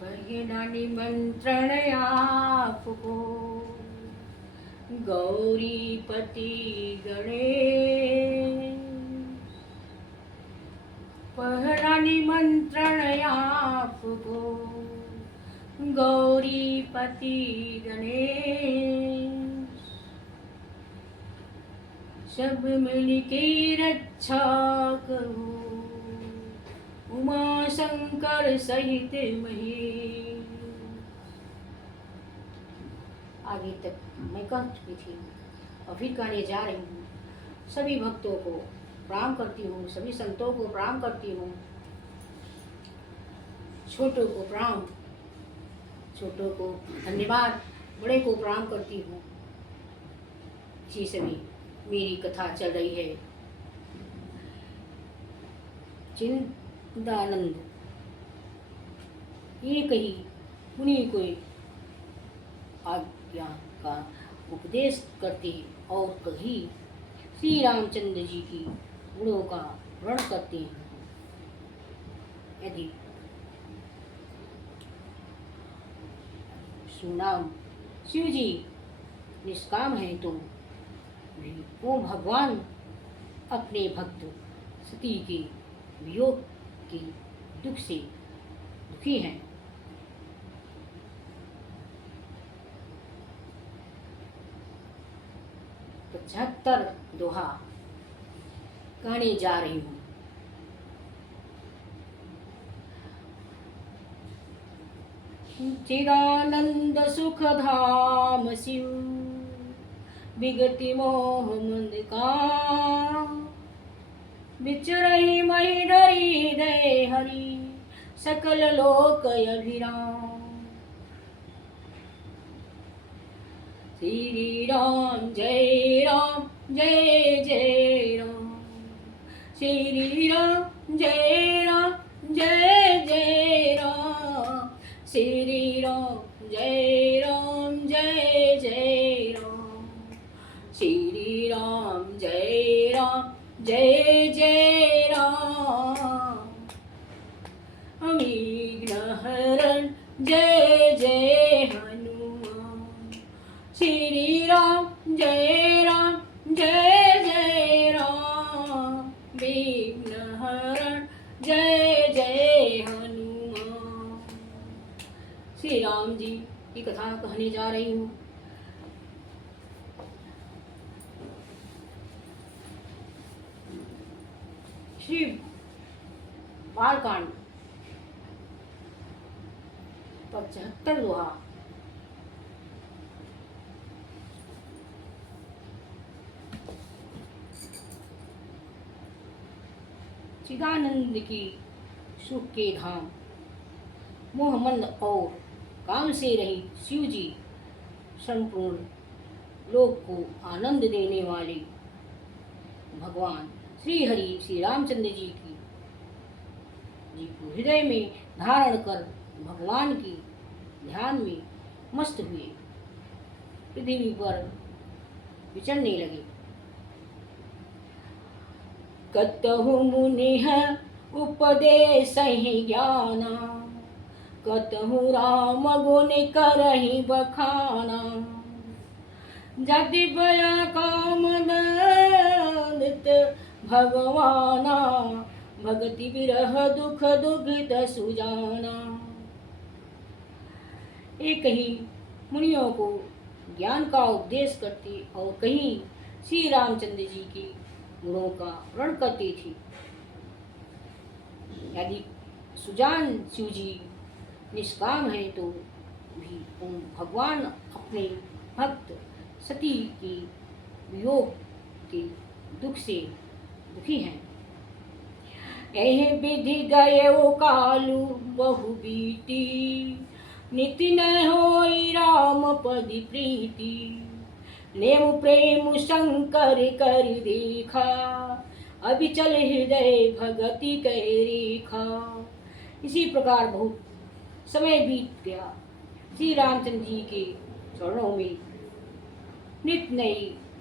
पहला निमंत्रण आपको गौरीपति गणेश, पहला निमंत्रण आपको गौरीपति गणेश, सब मिलके रक्षा करो उमा शंकर सहित महेश। आगे तक मैं कह चुकी थी और फिर कहने जा रही हूँ। सभी भक्तों को प्रणाम करती हूँ, सभी संतों को प्रणाम करती हूँ, छोटों को प्रणाम, छोटों को धन्यवाद, बड़े को प्रणाम करती हूँ। इसी समय मेरी कथा चल रही है। चिदानंद एक ही मुनि को आज्ञा का उपदेश करते और कहीं श्री रामचंद्र जी की गुणों का वर्णन करते हैं। यदि सुनाम शिव जी निष्काम है तो वो भगवान अपने भक्त सती के वियोग के दुख से दुखी हैं। 75 दोहा कहने जा रही हूँ। चिदानंद सुख धाम शिव विगति मोह मंद का, विचरहि मही धरी दे हरि सकल लोक अभिराम। श्री राम जय जय राम, श्री राम जय जय राम, श्री राम जय जय राम, श्री राम जय जय राम। विघ्नहरण जय जय हनुमान, श्री राम जय जय राम, विघ्नहरण जय जय हनुमान। श्री राम जी की कथा कहने जा रही हूँ। श्री बालकांड 75 दोहा। चिदानंद की सुख के धाम, मोहमंद और काम से रहित शिव जी संपूर्ण लोक को आनंद देने वाले भगवान श्री हरि श्री रामचंद्र जी को हृदय में धारण कर भगवान की ध्यान में मस्त हुए पृथ्वी पर विचरने लगे। कतहु मुनि उपदेश ज्ञाना, कतहु राम गुण करहि बखाना। जदि बया कामदत भगवाना, भगति विरह दुख दुखित सुजाना। एक ही मुनियों को ज्ञान का उपदेश करती और कहीं श्री रामचंद्र जी की गुणों का वर्णन करती थी। यदि सुजान शिव जी निष्काम है तो भी भगवान अपने भक्त सती की वियोग के दुख से दुखी हैं। यह विधि गए वो कालू बहु बीती, निति न होई राम पदि प्रीति। नेम प्रेम शंकर कर देखा, अभिचल हृदय भगति कह रेखा। इसी प्रकार बहुत समय बीत गया। श्री रामचंद्र जी के चरणों में नित नई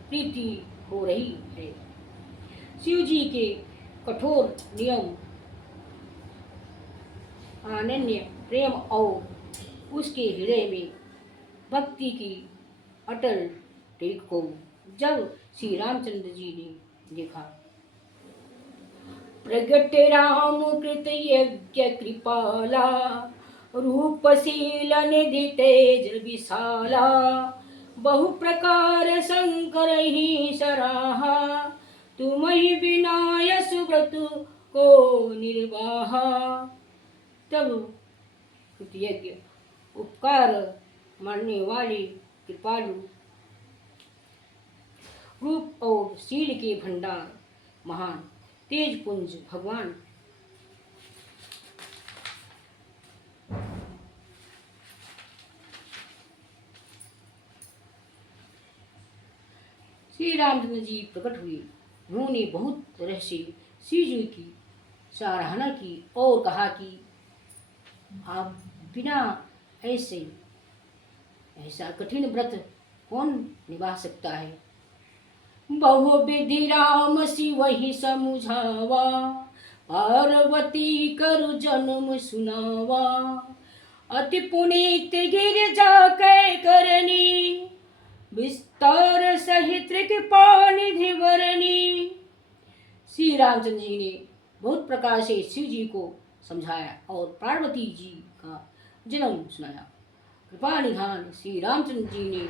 प्रीति हो रही है। शिव जी के कठोर नियम अनन्य प्रेम और उसके हृदय में भक्ति की अटल टेक को जब श्री रामचंद्र जी ने देखा, प्रगट राम कृत यज्ञ कृपाला, रूपशील निधि तेज विशाला, बहु प्रकार शंकर ही सराहा, तुम ही विनाय सुव्रत को निर्वाहा। तब कृतयज्ञ उपकार मानने वाले कृपालु, रूप और शील के भंडार महान तेज पुंज भगवान श्री रामचंद्र जी प्रकट हुए। उन्होंने बहुत तरह से श्री जी की सराहना की और कहा कि आप बिना ऐसा कठिन व्रत कौन निभा सकता है। बहुविधि राम शिव ही समुझावा, पार्वती करु जन्म सुनावा, अति पुनीत गिरिजा कै करनी, विस्तार सहित कृपा निधि वरनी। श्री रामचंद्र जी ने बहुत प्रकार से शिव जी को समझाया और पार्वती जी का जन्म सुनाया। कृपा निधान श्री रामचंद्र जी ने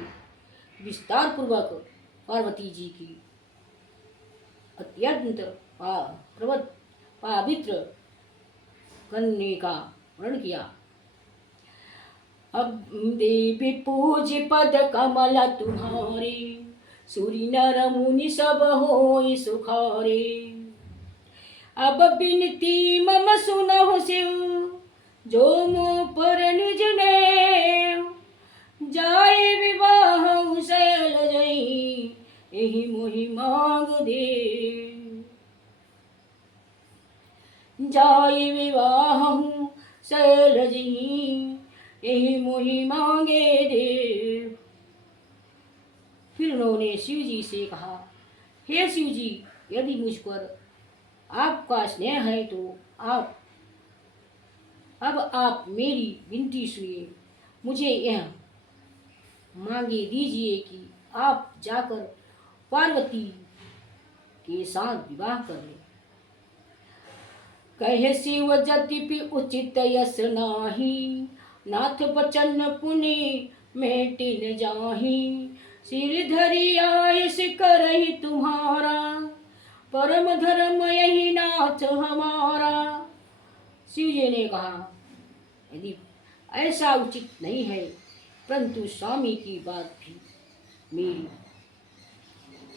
विस्तार पूर्वक पार्वती जी की अत्यंत पवित्र करने का वर्णन किया। अब देवी पूज पद कमल तुम्हारे, सूरी नर मुनि सब होय सुखारे। अब बिनती मम सुनहु शिव, जो मोह पर निज नेव, जाय विवाह शैल जई, एहि मोहि मांग दे। जाय विवाह शैल जई, एहि मोहि मांगे दे। फिर उन्होंने शिव जी से कहा, हे शिव जी, यदि मुझ पर आपका स्नेह है तो अब आप मेरी विनती सुनिए। मुझे यह मांगे दीजिए कि आप जाकर पार्वती के साथ विवाह कर लें। कहे शिव यद्यपि उचित यस नाही, नाथ बचन पुनि मेटि न जाहि। सिर धरि आयस करहि तुम्हारा, परम धर्म यही नाथ हमारा। शिव जी ने कहा, यदि ऐसा उचित नहीं है, परंतु स्वामी की बात भी मेरी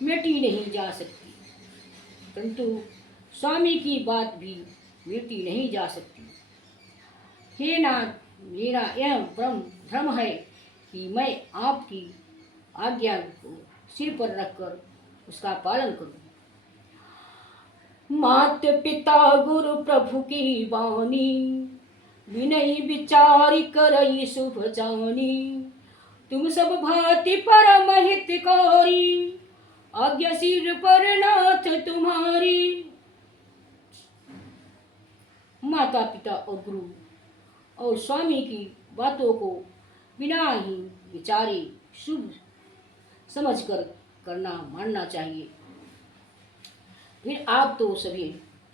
मिटी नहीं जा सकती, परंतु स्वामी की बात भी मिटी नहीं जा सकती। हे नाथ, मेरा यह परम धर्म है कि मैं आपकी आज्ञा को सिर पर रखकर उसका पालन करूं। मात पिता गुरु प्रभु की वाणी, विनय विचार करई शुभ जानी। तुम सब भांति परम हितकारी, आज्ञा सिर पर नाथ तुम्हारी। माता पिता और गुरु और स्वामी की बातों को बिना ही विचारे शुभ समझकर करना मानना चाहिए। फिर आप तो सभी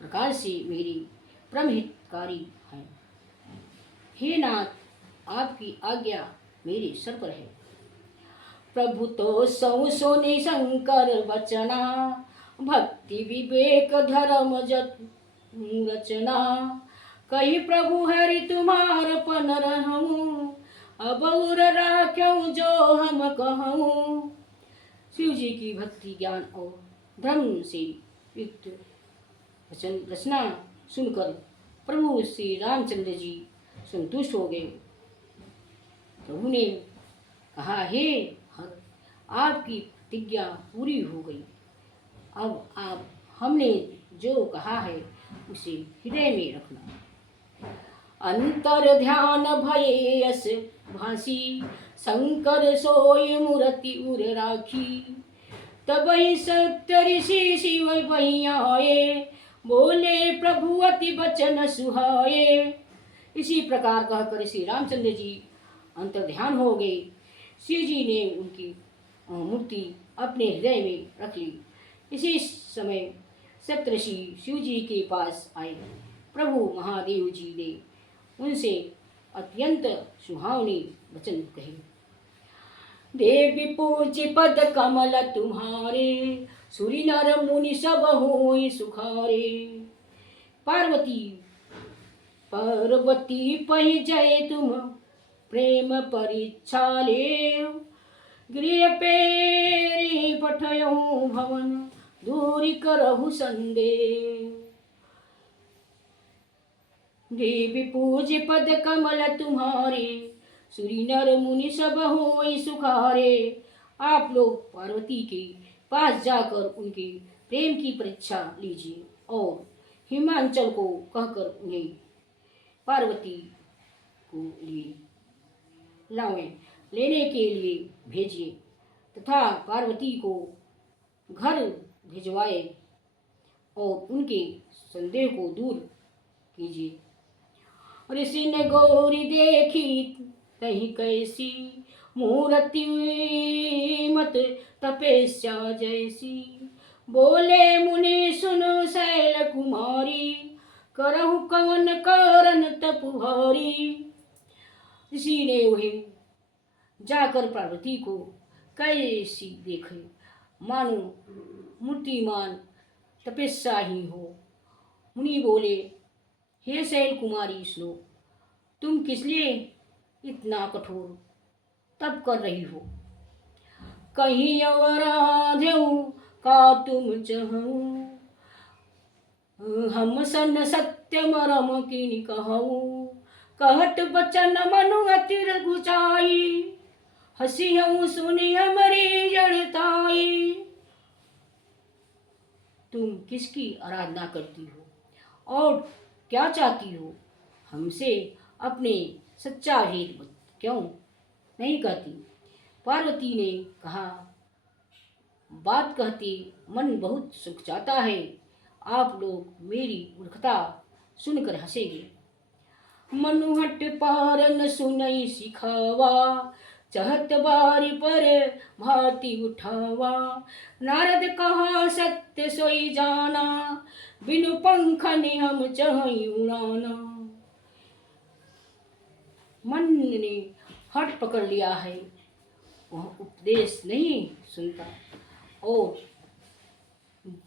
प्रकार से मेरी परम हितकारी हैं। हे नाथ, आपकी आज्ञा मेरे सर पर है। प्रभु तो सौ सोने शंकर बचना, भक्ति विवेक धर्म जत रचना। कही प्रभु हरि तुम्हार पन रहूं, अब उर राख्यूं जो हम कहूं। शिव जी की भक्ति ज्ञान और धर्म से युक्त वचन रचना सुनकर प्रभु श्री रामचंद्र जी संतुष्ट हो गए। प्रभु ने कहा, हे हर, आपकी प्रतिज्ञा पूरी हो गई। अब आप हमने जो कहा है उसे हृदय में रखना। अंतर ध्यान भये यस भासी, शंकर सोय मूर्ति उर राखी। तब ही सप्त ऋषि शिव वहीं आए, बोले प्रभु अति बचन सुहाए। इसी प्रकार कहकर श्री रामचंद्र जी अंतर्ध्यान हो गए। शिव जी ने उनकी मूर्ति अपने हृदय में रख ली। इसी समय सप्तऋषि शिव जी के पास आए। प्रभु महादेव जी ने उनसे अत्यंत सुहावनी वचन कहे। देवी पूज्य पद कमल तुम्हारे, सुरी नर मुनि सब होई सुखारे। पार्वती पार्वती पहि जय तुम प्रेम परीक्षा ले। गृह पेरी पठयो भवन, दूरी करहु संदेह। देवी पूज्य पद कमल तुम्हारे, सुरी नर मुनि सब होई सुखारे। आप लोग पार्वती के पास जाकर उनके प्रेम की परीक्षा लीजिए और हिमांचल को कहकर उन्हें पार्वती को लिए लावें लेने के लिए भेजिए तथा पार्वती को घर भिजवाए और उनके संदेह को दूर कीजिए। ऋषि ने गौरी देखी तही कैसी, मूर्ति मत तपस्या जैसी। बोले मुनि सुनो शैल कुमारी, करहु कवन करन तपुहारी। ऋषि ने वह जाकर पार्वती को कैसी देखे, मानो मूर्तिमान तपस्या ही हो। मुनि बोले, हे शैल कुमारी सुनो, तुम किस लिए इतना कठोर तप कर रही हो। कहीं अवराधेऊ का तुम चहु, हम सन सत्य मरम किन कहूँ। कहत बचन मनु अतिर गुचाई, हसी हूँ सुनी हमारी जड़ताई। तुम किसकी आराधना करती हो और क्या चाहती हो, हमसे अपने सच्चा भेद क्यों नहीं कहती। पार्वती ने कहा, बात कहती मन बहुत सुख चाहता है। आप लोग मेरी मूर्खता सुनकर हंसेंगे। मनुहट पार न सुनई सिखावा, चहत बारी पर भाती उठावा। नारद कहा सत्य सोई जाना, बिनु पंखनि हम चहई उड़ाना। मन ने हट पकड़ लिया है, वह उपदेश नहीं सुनता और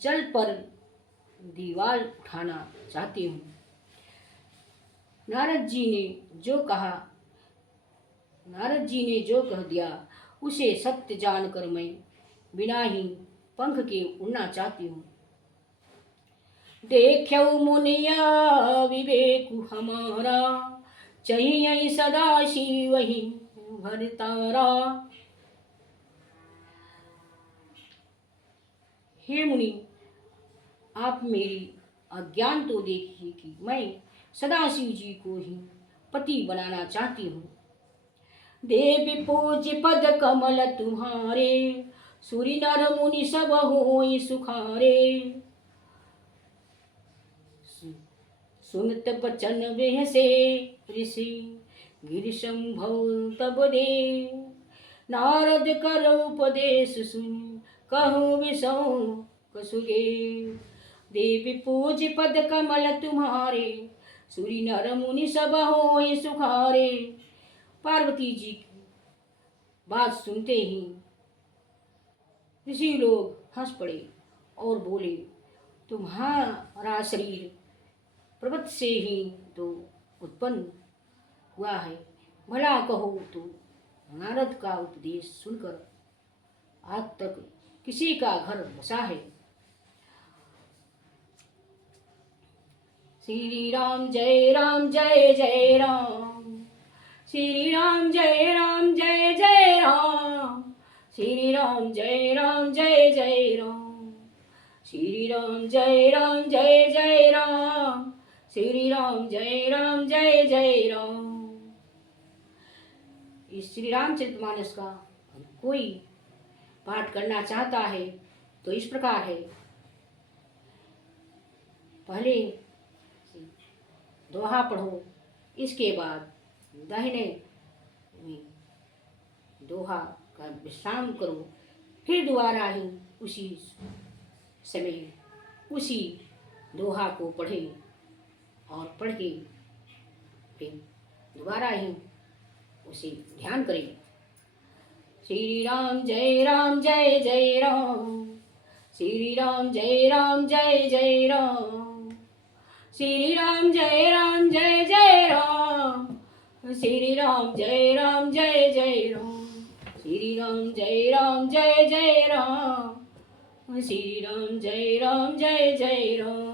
जल पर दीवार उठाना चाहती हूँ। नारद जी ने जो कह दिया उसे सत्य जानकर मैं बिना ही पंख के उड़ना चाहती हूँ। देखो मुनिया विवेक हमारा, चाहिए सदा शिव ही भरतारा। हे मुनि, आप मेरी अज्ञान तो देखिए कि मैं सदाशिव जी को ही पति बनाना चाहती हूँ। देवी पूज्य पद कमल तुम्हारे, सुरी नर मुनि सब होई सुखारे। सुनत बचन वेह से ऋषि, गिरि संभव तब दे। नारद कर उपदेश सुन, कहूँ विषौ कसुगे। देवी पूज्य पद कमल तुम्हारे, सुरी नर मुनि सब होय सुखारे। पार्वती जी की बात सुनते ही ऋषि लोग हंस पड़े और बोले, तुम्हारा शरीर पर्वत से ही तो उत्पन्न हुआ है, भला कहो तो नारद का उपदेश सुनकर आज तक किसी का घर बसा है। श्री राम जय राम जय जय राम, श्री राम जय राम जय जय राम, श्री राम जय राम जय जय राम, श्री राम जय राम जय जय राम, श्री राम जय राम जय जय राम। इस श्री रामचरितमानस का कोई पाठ करना चाहता है तो इस प्रकार है। पहले दोहा पढ़ो, इसके बाद दाहिने में दोहा का विश्राम करो, फिर दोबारा ही उसी समय उसी दोहा को पढ़ें और पढ़ के फिर दोबारा ही उसे ध्यान करें। श्री राम जय राम जय जय राम, श्री राम जय राम जय जय राम, श्री राम जय राम जय जय राम, श्री राम जय राम जय जय राम, श्री राम जय राम जय जय राम, श्री राम जय राम जय जय राम।